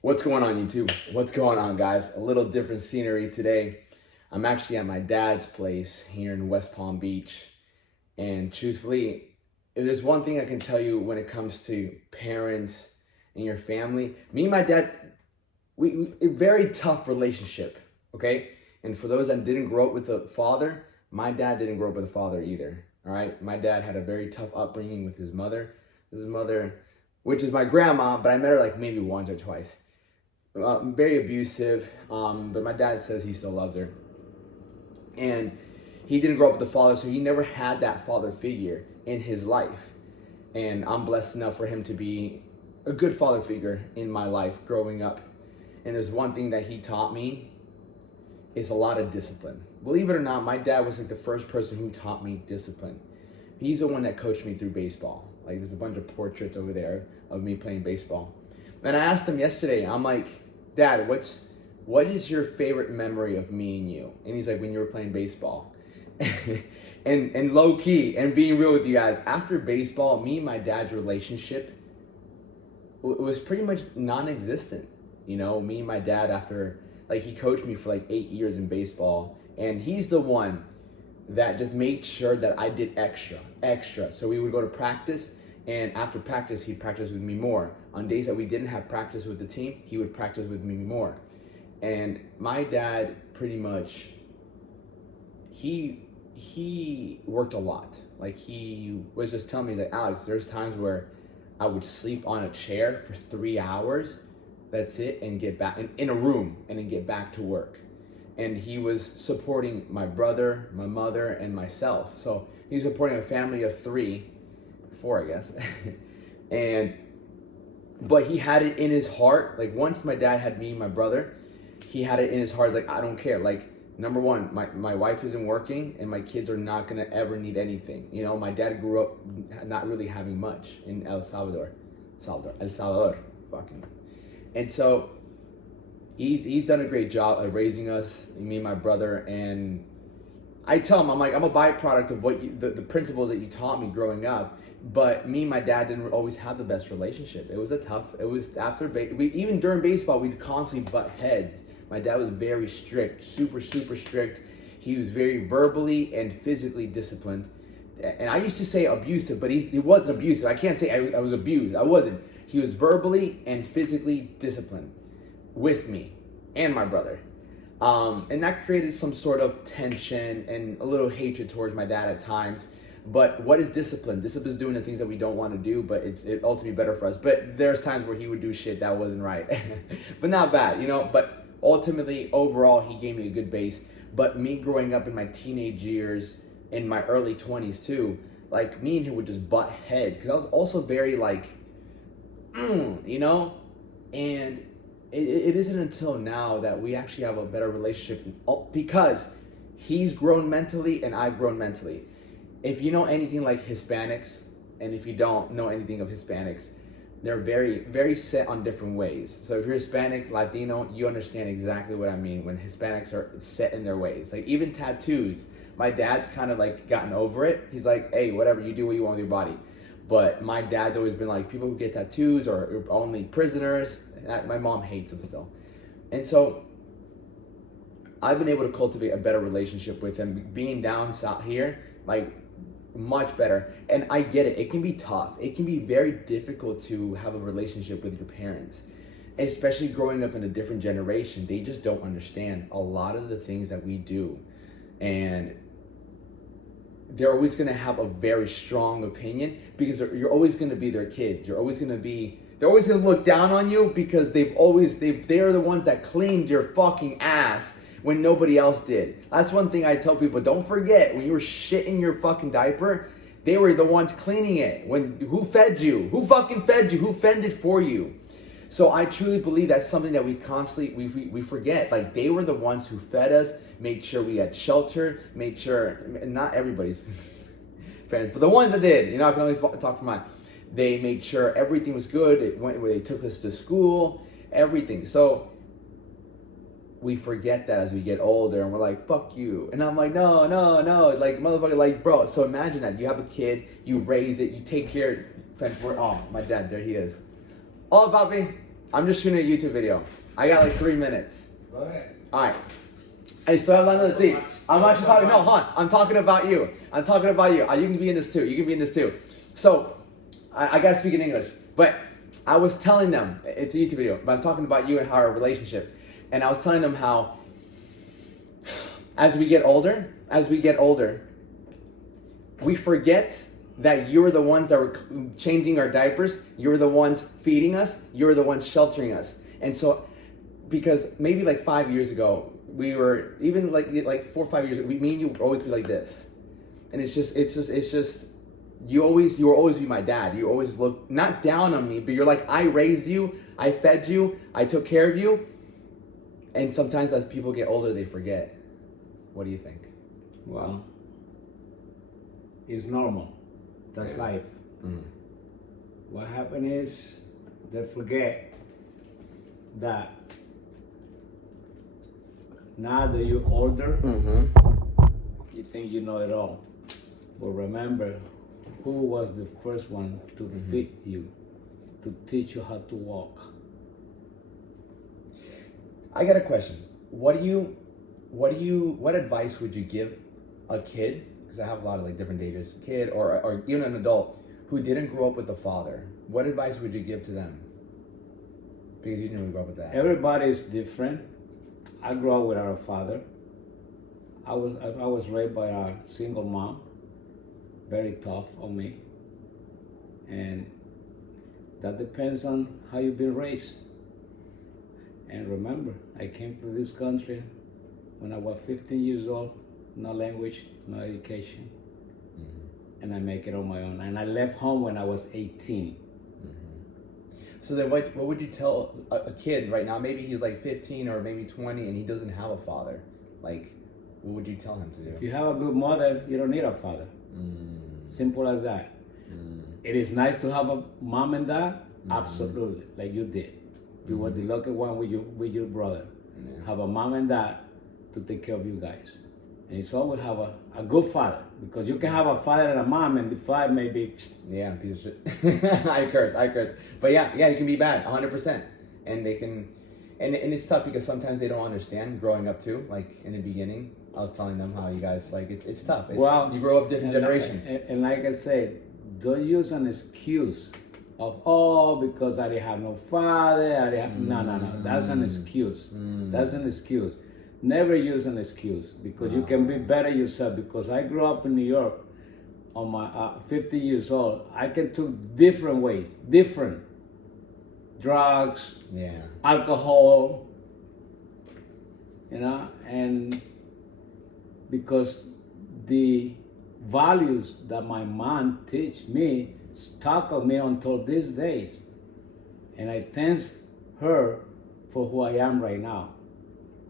What's going on, YouTube? What's going on, guys? A little different scenery today. I'm actually at my dad's place here in West Palm Beach. And truthfully, if there's one thing I can tell you when it comes to parents and your family, me and my dad, we a very tough relationship, okay? And for those that didn't grow up with a father, my dad didn't grow up with a father either, all right? My dad had a very tough upbringing with his mother. His mother, which is my grandma, but I met her like maybe once or twice. Very abusive, but my dad says he still loves her. And he didn't grow up with a father, so he never had that father figure in his life. And I'm blessed enough for him to be a good father figure in my life growing up. And there's one thing that he taught me is a lot of discipline. Believe it or not, my dad was like the first person who taught me discipline. He's the one that coached me through baseball. Like there's a bunch of portraits over there of me playing baseball. And I asked him yesterday, I'm like, Dad, what is your favorite memory of me and you? And he's like, when you were playing baseball. and low key, and being real with you guys, after baseball, me and my dad's relationship was pretty much non-existent. You know, me and my dad, after, like, he coached me for like 8 years in baseball, and he's the one that just made sure that I did extra. So we would go to practice, and after practice, he'd practice with me more. On days that we didn't have practice with the team, he would practice with me more. And my dad pretty much, he worked a lot. Like, he was just telling me, he's like, Alex, there's times where I would sleep on a chair for 3 hours, that's it, and get back, in a room, and then get back to work. And he was supporting my brother, my mother, and myself. So he was supporting a family of four, I guess. But he had it in his heart. Like, once my dad had me and my brother, he had it in his heart. He's like, I don't care. Like, number one, my wife isn't working, and my kids are not gonna ever need anything. You know, my dad grew up not really having much in El Salvador, fucking. And so he's done a great job of raising us, me and my brother. And I tell him, I'm like, I'm a byproduct of what the principles that you taught me growing up. But me and my dad didn't always have the best relationship. It was even during baseball, we'd constantly butt heads. My dad was very strict, super strict. He was very verbally and physically disciplined. And I used to say abusive, but he wasn't abusive. I can't say I was abused. I wasn't. He was verbally and physically disciplined with me and my brother. And that created some sort of tension and a little hatred towards my dad at times. But what is discipline? Discipline is doing the things that we don't want to do, but it's ultimately better for us. But there's times where he would do shit that wasn't right. But not bad, you know? But ultimately, overall, he gave me a good base. But me growing up in my teenage years, in my early 20s too, like, me and him would just butt heads. Because I was also very, like, you know? And it isn't until now that we actually have a better relationship, because he's grown mentally and I've grown mentally. If you know anything like Hispanics, and if you don't know anything of Hispanics, they're very set on different ways. So if you're Hispanic, Latino, you understand exactly what I mean when Hispanics are set in their ways. Like, even tattoos, my dad's kind of like gotten over it. He's like, hey, whatever, you do what you want with your body. But my dad's always been like, people who get tattoos are only prisoners. My mom hates them still. And so I've been able to cultivate a better relationship with him, being down south here, like, much better. And I get it. It can be tough. It can be very difficult to have a relationship with your parents, especially growing up in a different generation. They just don't understand a lot of the things that we do. And they're always going to have a very strong opinion, because you're always going to be their kids. They're always going to look down on you, because they are the ones that cleaned your fucking ass when nobody else did. That's one thing I tell people. Don't forget, when you were shitting your fucking diaper, they were the ones cleaning it. Who fed you? Who fucking fed you? Who fended for you? So I truly believe that's something that we constantly, we forget. Like, they were the ones who fed us, made sure we had shelter, made sure, not everybody's friends, but the ones that did, you know, I can always talk for mine. They made sure everything was good. They took us to school, everything. So we forget that as we get older, and we're like, fuck you. And I'm like, no, like, motherfucker, like, bro. So imagine that you have a kid, you raise it, you take care. Oh, my dad, there he is. Oh, papi, I'm just shooting a YouTube video. I got like 3 minutes. Go ahead. All right. I still have another thing. I'm actually talking. No, hold on. I'm talking about you. I'm talking about you. You can be in this too. You can be in this too. So, I gotta speak in English. But I was telling them, it's a YouTube video, but I'm talking about you and how our relationship. And I was telling them how, as we get older, we forget that you're the ones that were changing our diapers. You're the ones feeding us. You're the ones sheltering us. And so, because maybe like 5 years ago, we were even like 4 or 5 years. Me and you would always be like this, and it's just. You will always be my dad. You always look not down on me, but you're like, I raised you, I fed you, I took care of you. And sometimes as people get older, they forget. What do you think? Well, it's normal. That's life. Mm. What happened is they forget that now that you're older, you think you know it all. But remember, who was the first one to feed you, to teach you how to walk? I got a question. What advice would you give a kid? Because I have a lot of like different ages, kid or even an adult who didn't grow up with a father. What advice would you give to them? Because you didn't really grow up with that. Everybody is different. I grew up without a father. I was raised by a single mom, very tough on me, and that depends on how you've been raised. And remember, I came to this country when I was 15 years old, no language, no education, and I make it on my own. And I left home when I was 18. So then what would you tell a kid right now? Maybe he's like 15 or maybe 20 and he doesn't have a father. Like, what would you tell him to do? If you have a good mother, you don't need a father. Simple as that. It is nice to have a mom and dad, absolutely, like you did. You were the lucky one with your brother. Have a mom and dad to take care of you guys. And it's always have a good father, because you can have a father and a mom and the father may be... Yeah, piece of shit. I curse. But yeah, it can be bad, 100%. And they can, and it's tough because sometimes they don't understand growing up too. Like in the beginning, I was telling them how you guys, like, it's tough. Well, you grow up different generations. And like I said, don't use an excuse of, because I didn't have no father, no. That's an excuse. That's an excuse. Never use an excuse, because you can be better yourself. Because I grew up in New York on my 50 years old. I can took different ways, different drugs, alcohol, and because the values that my mom teach me stuck on me until these days. And I thank her for who I am right now.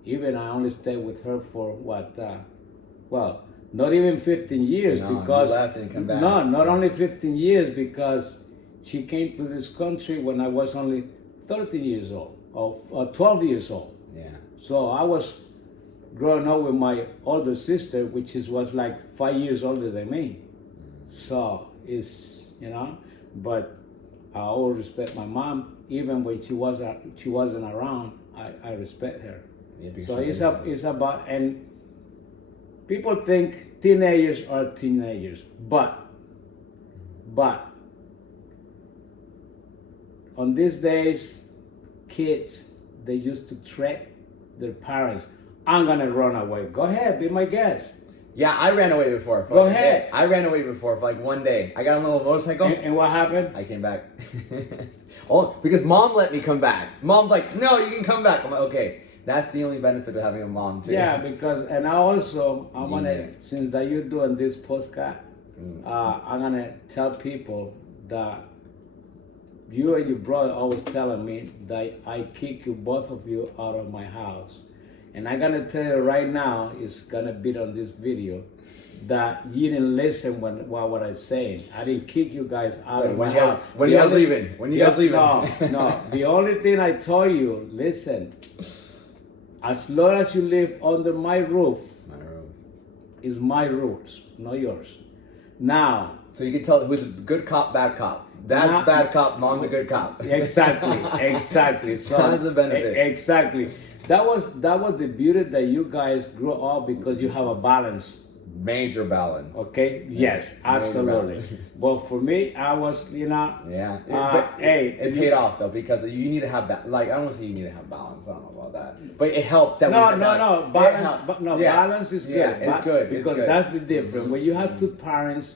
Even I only stayed with her for not even 15 years, because you left and come back. No, not only 15 years, because she came to this country when I was only 13 years old or 12 years old. Yeah. So I was growing up with my older sister, which was like 5 years older than me. So it's, but I always respect my mom, even when she wasn't around. I respect her. Yeah, so it's about, and people think teenagers are teenagers, but on these days, kids, they used to threaten their parents. I'm gonna run away. Go ahead, be my guest. Yeah, I ran away before. Go ahead. I ran away before for like one day. I got on a little motorcycle. And what happened? I came back. Oh, because mom let me come back. Mom's like, no, you can come back. I'm like, okay. That's the only benefit of having a mom too. Yeah, because, and I wanna, since that you're doing this postcard, I'm gonna tell people that you and your brother always telling me that I kick you, both of you, out of my house. And I'm gonna tell you right now, it's gonna be on this video, that you didn't listen what I was saying. I didn't kick you guys out of my house. When you guys leaving? When you guys leaving? No. The only thing I told you, listen, as long as you live under my roof, is my rules, not yours. Now, So you can tell who's a good cop, bad cop. Dad's a bad cop, mom's a good cop. Exactly. So that's the benefit. Exactly. That was the beauty that you guys grew up because you have a balance. Major balance. Okay. Yes, absolutely. But for me, I was, Yeah. It paid off though because you need to have like I don't want to say you need to have balance. I don't know about that, but it helped that. No. Balance is good. Yeah, it's good because good. that's the difference. When you have two parents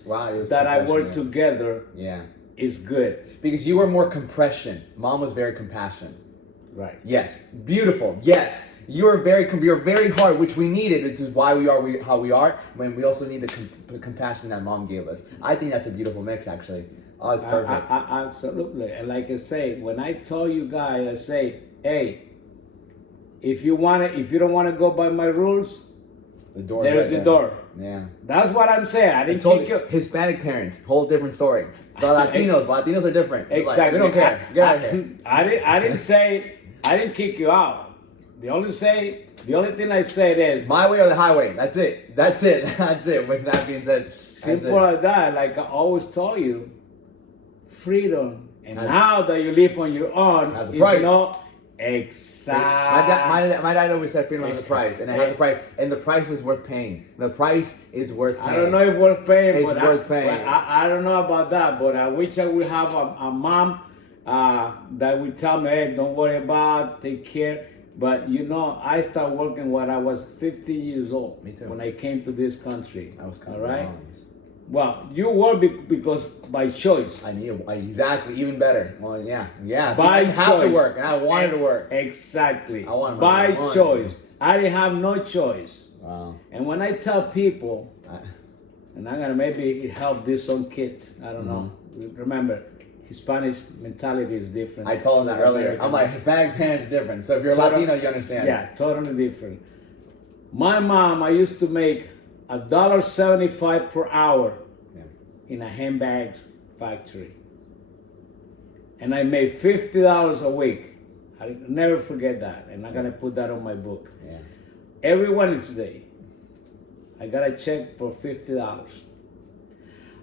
that I work together. Yeah. It's good because you were more compression. Mom was very compassion. Right. Yes. Beautiful. Yes. You're very hard, which we needed, which is why we are how we are. When we also need the compassion that mom gave us. I think that's a beautiful mix, actually. Oh, it's perfect. Absolutely. And like I say, when I tell you guys, I say, hey, if you don't want to go by my rules, there's the door. Yeah. That's what I'm saying. I didn't told kick you. Hispanic parents, whole different story. The Latinos are different. Exactly. Like, we don't care. Get out of here. I didn't kick you out. The only thing I said is my way or the highway. That's it. With that being said, simple as that. Like I always told you, freedom. And now that you live on your own, has a price. Exactly. My dad always said freedom has a price, and it has a price, and the price is worth paying. The price is worth paying. I don't know if worth paying. It's worth paying. I don't know about that, but I wish I would have a mom that would tell me, hey, don't worry about, take care. But I started working when I was 15 years old. Me too. When I came to this country. I was kind all of right. wrong. Well, you were because by choice. I need exactly even better. Well, yeah. By choice. I have to work, and I wanted to work. Exactly. I wanted by choice. I didn't have no choice. Wow. And when I tell people, and I'm gonna maybe help these some kids. I don't know. Remember, Hispanic mentality is different. I told them that earlier. I'm like, Hispanic parents are different. So if you're Latino, you understand. Yeah, totally different. My mom, I used to make $1.75 per hour in a handbags factory. And I made $50 a week. I'll never forget that. And I'm going to put that on my book. Yeah. Every Wednesday, I got a check for $50.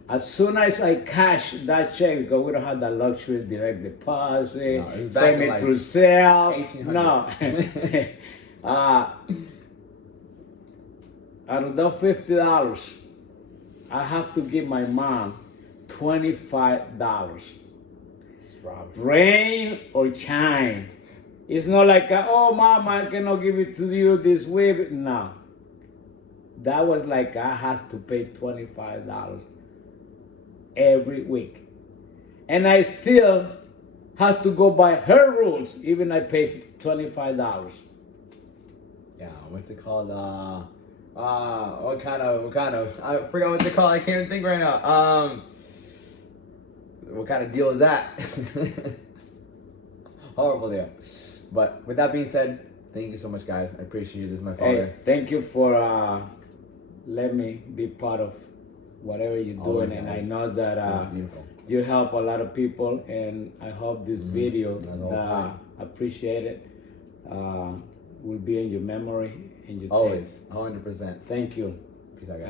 As soon as I cash that check, because we don't have that luxury direct deposit, send me through sale. No. Out of that $50, I have to give my mom $25. Rain or shine. It's not like, oh, mom, I cannot give it to you this week. No. That was like I had to pay $25 every week. And I still have to go by her rules, even I pay $25. Yeah, what's it called? What kind of, I forgot what they call it. I can't even think right now. What kind of deal is that? Horrible deal. But with that being said, thank you so much, guys. I appreciate you. This is my father. Hey, thank you for letting me be part of whatever you're doing. And I know that you help a lot of people. And I hope this video, appreciate it, will be in your memory. In your always, 100%. Thank you. Peace out, guys.